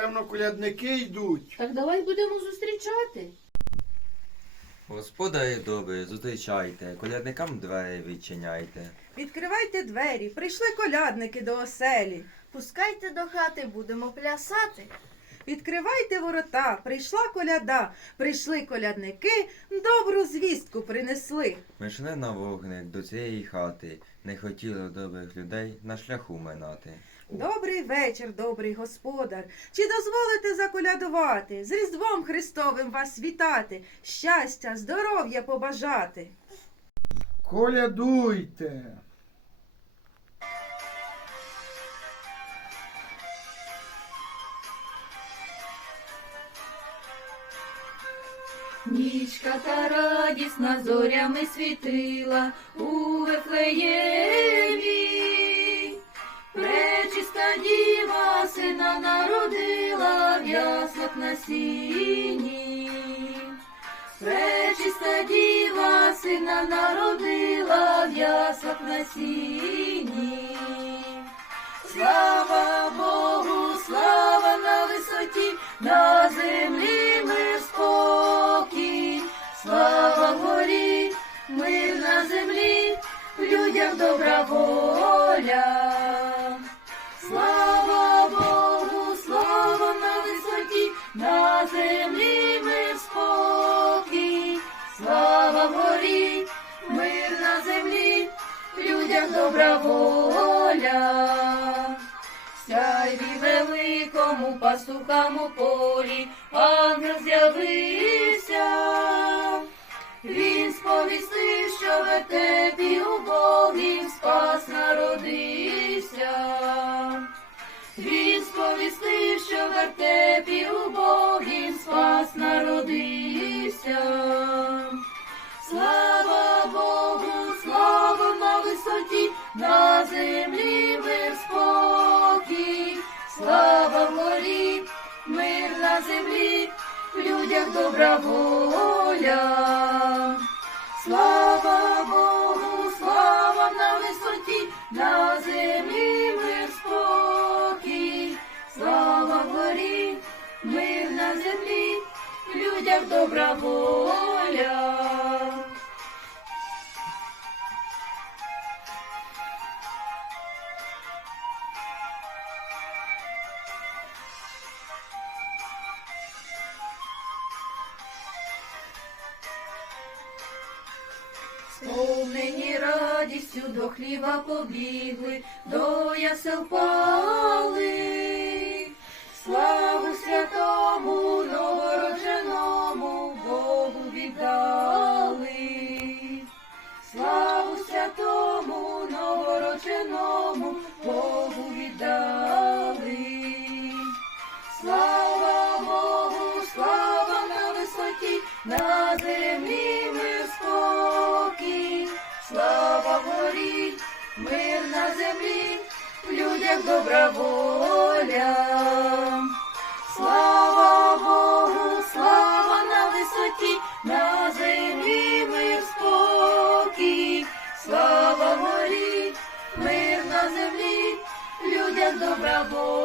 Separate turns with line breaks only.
Напевно, колядники йдуть.
Так давай будемо зустрічати.
Господарі добрі, зустрічайте, колядникам двері відчиняйте.
Відкривайте двері, прийшли колядники до оселі.
Пускайте до хати, будемо плясати.
Відкривайте ворота, прийшла коляда, прийшли колядники, добру звістку принесли.
Ми йшли на вогник до цієї хати, не хотіли добрих людей на шляху минати.
Добрий вечір, добрий господар. Чи дозволите заколядувати? З Різдвом Христовим вас вітати, щастя, здоров'я побажати.
Колядуйте.
Нічка та радісна зорями світила у Вифлеємі. Сина народила в яслах на сіні. Пречиста діва сина народила в на сіні. Слава Богу, слава на висоті, на землі мир спокій, слава горі, мир на землі, в людях добра воля. На землі мир спокій, слава горі, мир на землі, в людях добра воля. Сяйві великому пастухам полі, ангел з'явився. Він сповістив, що в вертепі у Богів спас народився. Він сповістив, що в спас народився. Слава Богу, слава на висоті, на землі мир спокій, слава горі, мир на землі, в людях добра воля. Слава Богу, слава на висоті, на землі в людях добра воля. Сповнені радістю до хліба побігли, до ясел пали. Славу святому новородженому на землі ми спокій, слава горіть, мир на землі, в людях добра воля, слава Богу, слава на висоті, на землі ми спокій, слава горіть, мир на землі, в людях добра воля.